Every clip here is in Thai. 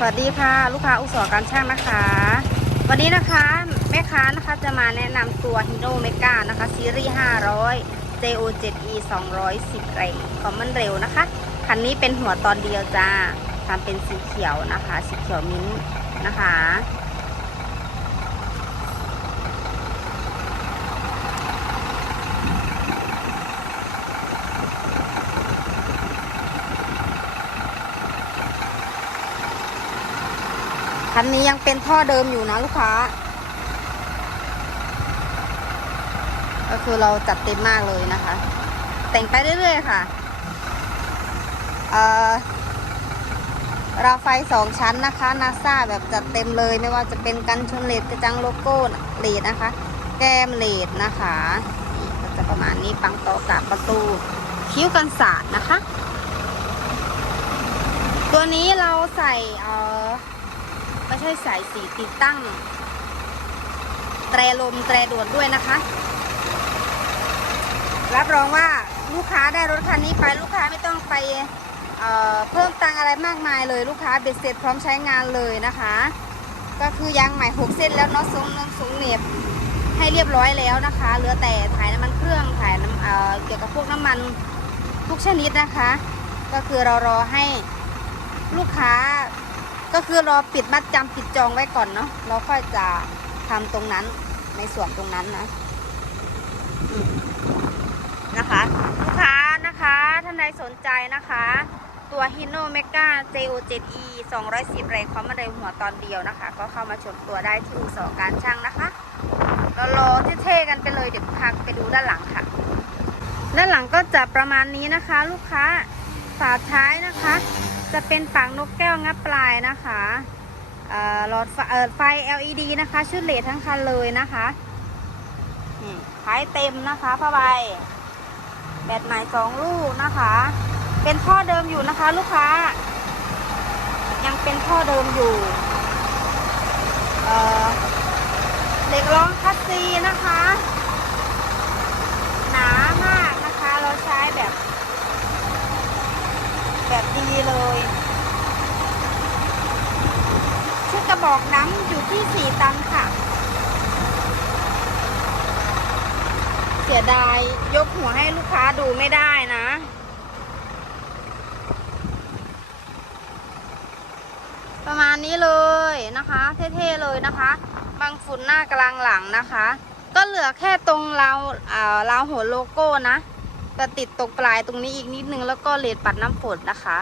สวัสดีค่ะ ลูกค้าอุตสาหการช่างนะคะ วันนี้นะคะแม่ค้านะคะจะมาแนะนำตัว Hino Mega นะคะซีรีส์ 500 JO7E 210เรงคอมมอนเร็วนะคะ คันนี้เป็นหัวตอนเดียวจ้าทำเป็นสีเขียวนะคะ สีเขียวมิ้นนะคะ คันนี้ยังเป็นท่อเดิมอยู่นะลูกค้า ก็คือเราจัดเต็มมากเลยนะคะ แต่งไปเรื่อยๆค่ะเออราไฟสองชั้นนะคะนาซาแบบจัดเต็มเลยไม่ว่าจะเป็นกันชนเลดกระจังโลโก้เลดนะคะ แก้มเลดนะคะก็จะประมาณนี้ปังโตอกาบประตู คิ้วกันศาสตร์นะคะ ตัวนี้เราใส่เอ่อ ไม่ใช่สายสีติดตั้ง แตรลมแตรด่วนด้วยนะคะ รับรองว่าลูกค้าได้รถคันนี้ไปลูกค้าไม่ต้องไปเเพิ่มตังอะไรมากมายเลยลูกค้าเบ็ดเสร็จพร้อมใช้งานเลยนะคะ ก็คือยางใหม่หกเส้นแล้วเนาะทรงน้ำทรงเหน็บให้เรียบร้อยแล้วนะคะ เหลือแต่ถ่ายน้ำมันเครื่องถ่ายน้ำเเกี่ยวกับพวกน้ำมันทุกชนิดนะคะ ก็คือเรารอให้ลูกค้า ก็คือรอปิดมัดจำปิดจองไว้ก่อนเนาะเราค่อยจะทำตรงนั้นในส่วนตรงนั้นนะนะคะลูกค้านะคะท่านใดสนใจนะคะ ตัว Hino Mega JO7E 210 แรงความเร็วหัวตอนเดียวนะคะ ก็เข้ามาชมตัวได้ที่อู่สอการช่างนะคะเรารอเท่ๆกันไปเลยเดี๋ยวพาไปดูด้านหลังค่ะ ด้านหลังก็จะประมาณนี้นะคะ ลูกค้า ฝาท้ายนะคะ จะเป็นปากนกแก้วงับปลายนะคะหลอดไฟ LED นะคะ ชุดเลดทั้งคันเลยนะคะนี่ท้ายเต็มนะคะผ้าใบแบตใหม่สองลูกนะคะ เป็นท่อเดิมอยู่นะคะ ลูกค้า ยังเป็นท่อเดิมอยู่เอ่อเหล็กร้องคัสซีนะคะ หนามากนะคะ เราใช้แบบ แบบดีเลย ชุดกระบอกน้ำอยู่ที่4ตันค่ะ เสียดายยกหัวให้ลูกค้าดูไม่ได้นะประมาณนี้เลยนะคะ เท่ๆเลยนะคะ บางฝุ่นหน้ากลางหลังนะคะ ก็เหลือแค่ตรงราวอ่าราวหัวโลโก้นะ จะติดตรงปลายตรงนี้อีกนิดนึงแล้วก็เลดปัดน้ำฝนนะคะ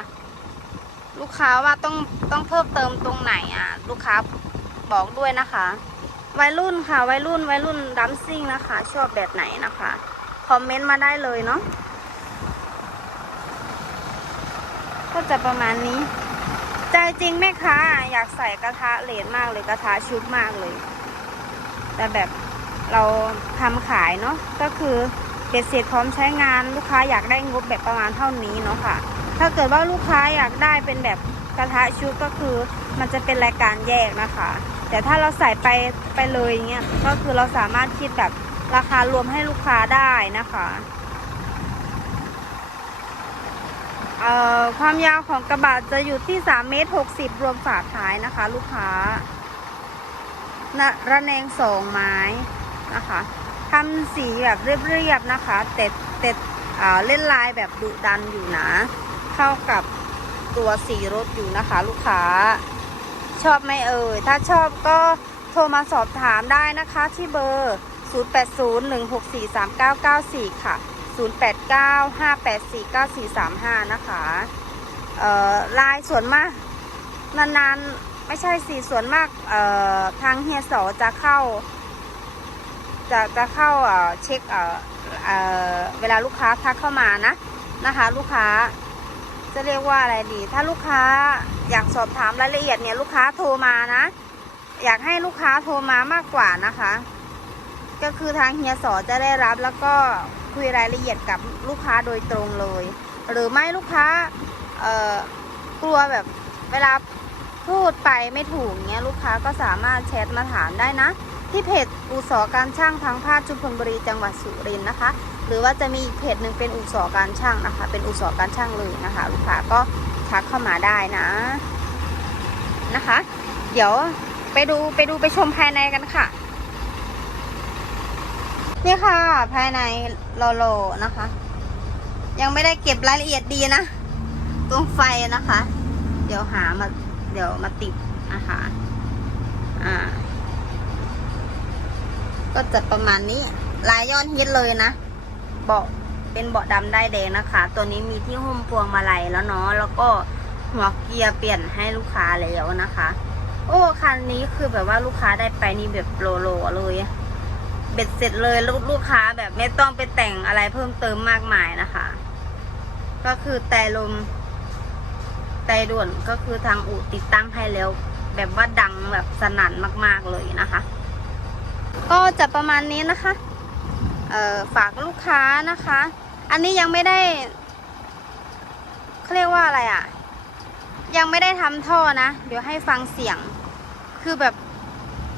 ลูกค้าว่าต้องต้องเพิ่มเติมตรงไหนอะ ลูกค้าบอกด้วยนะคะ วัยรุ่นค่ะ วัยรุ่นวัยรุ่นดัมซิ่งนะคะ ชอบแบบไหนนะคะ คอมเมนต์มาได้เลยเนาะก็จะประมาณนี้ ใจจริงแม่ค้าอยากใส่กระทะเลดมากเลยกระทะชุบมากเลย แต่แบบเราทำขายเนาะก็คือ เบ็ดเสร็จพร้อมใช้งานลูกค้าอยากได้งบแบบประมาณเท่านี้เนาะค่ะ ถ้าเกิดว่าลูกค้าอยากได้เป็นแบบกระทะชุบก็คือ มันจะเป็นรายการแยกนะคะ แต่ถ้าเราใส่ไปไปเลยเงี้ยก็คือเราสามารถคิดแบบราคารวมให้ลูกค้าได้นะคะเอ่อความยาวของกระบะจะอยู่ที่3เมตร60 รวมฝาท้ายนะคะ ลูกค้าระแนงสองไม้นะคะ ทำสีแบบเรียบๆนะคะแต่แต่อ่าเล่นลายแบบดุดันอยู่นะ เข้ากับตัวสีรถอยู่นะคะ ลูกค้า ชอบไหมเอ่ยถ้าชอบก็โทรมาสอบถามได้นะคะที่เบอร์ 0801643994 ค่ะ 0895849435 นะคะเอ่อลายส่วนมากนานๆ ไม่ใช่สีส่วนมากเอ่อทางเฮียสอจะเข้า จะจะเข้าเช็คเวลาลูกค้าทักเข้ามานะนะคะ ลูกค้าจะเรียกว่าอะไรดี ถ้าลูกค้าอยากสอบถามรายละเอียดเนี่ยลูกค้าโทรมานะ อยากให้ลูกค้าโทรมามากกว่านะคะ ก็คือทางเฮียสอจะได้รับแล้วก็คุยรายละเอียดกับลูกค้าโดยตรงเลย หรือไม่ลูกค้าเกลัวแบบเวลาพูดไปไม่ถูกเงี้ยลูกค้าก็สามารถแชทมาถามได้นะ ที่เพจอุสอการช่างทางภาคชุมพลบุรีจังหวัดสุรินทร์นะคะ หรือว่าจะมีอีกเพจหนึ่งเป็นอุสอการช่างนะคะ เป็นอุสอการช่างเลยนะคะ ลูกค้าก็ทักเข้ามาได้นะนะคะ เดี๋ยวไปดูไปดูไปชมภายในกันค่ะ นี่ค่ะ ภายในโลโลนะคะ ยังไม่ได้เก็บรายละเอียดดีนะ ตรงไฟนะคะ เดี๋ยวหามาเดี๋ยวมาติดนะคะ อ่า ก็จะประมาณนี้ลายย้อนฮิตเลยนะ เบาะเป็นเบาะดำได้แดงนะคะ ตัวนี้มีที่หุ้มพวงมาลัยแล้วเนาะแล้วก็หัวเกียร์เปลี่ยนให้ลูกค้าแล้วนะคะ โอ้คันนี้คือแบบว่าลูกค้าได้ไปนี่แบบโลโลเลยเบ็ดเสร็จเลยลูกลูกค้าแบบไม่ต้องไปแต่งอะไรเพิ่มเติมมากมายนะคะ ก็คือแต่ลมแต่ด่วนก็คือทางอู่ติดตั้งให้แล้ว แบบว่าดังแบบสนั่นมากๆเลยนะคะ ก็จะประมาณนี้นะคะ เอ่อฝากลูกค้านะคะ อันนี้ยังไม่ได้เขาเรียกว่าอะไรอะ่ะ ยังไม่ได้ทำท่อนะ เดี๋ยวให้ฟังเสียง คือแบบ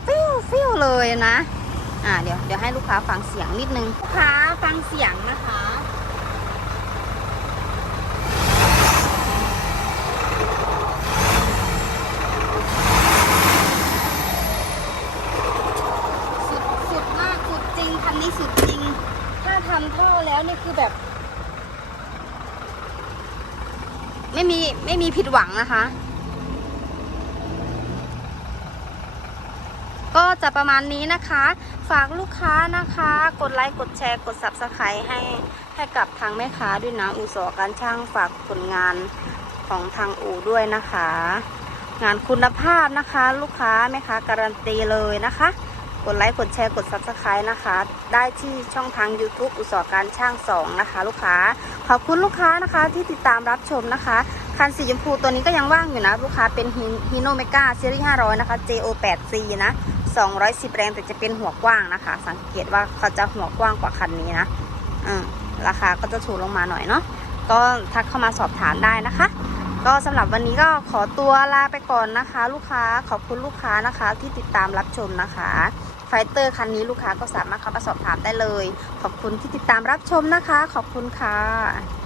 ฟิวฟิวเลยนะ อ่าเดี๋ยวเดี๋ยวให้ลูกค้าฟังเสียงนิดนึง ลูกค้าฟังเสียงนะคะ สุดสุดมากสุดจริงคันนี้สุดจริง ถ้าทำท่อ แล้วนี่คือแบบ ไม่มีไม่มีผิดหวังนะคะ ก็จะประมาณนี้นะคะ ฝากลูกค้านะคะ กดไลค์กดแชร์กด subscribe ให้ให้กับทางแม่ค้าด้วยนะอู่สอการช่างฝากผลงานของทางอู่ด้วยนะคะ งานคุณภาพนะคะ ลูกค้าแม่ค้าการันตีเลยนะคะ กดไลค์ กดแชร์ กด subscribe นะคะ ได้ที่ช่องทาง YouTube อุตสาหการช่าง 2 นะคะ ลูกค้า ขอบคุณลูกค้านะคะที่ติดตามรับชมนะคะ คันสีชมพูตัวนี้ก็ยังว่างอยู่นะ ลูกค้าเป็นฮีโนเมกาซีรีส์500 นะคะ JO8C นะ 210 แรงแต่จะเป็นหัวกว้างนะคะ สังเกตว่าเขาจะหัวกว้างกว่าคันนี้นะ อืมราคาก็จะถูกลงมาหน่อยเนาะ ก็ทักเข้ามาสอบถามได้นะคะ ก็สำหรับวันนี้ก็ขอตัวลาไปก่อนนะคะ ลูกค้าขอบคุณลูกค้านะคะ ที่ติดตามรับชมนะคะไฟเตอร์คันนี้ลูกค้าก็สามารถเข้ามาสอบถามได้เลย ขอบคุณที่ติดตามรับชมนะคะ ขอบคุณค่ะ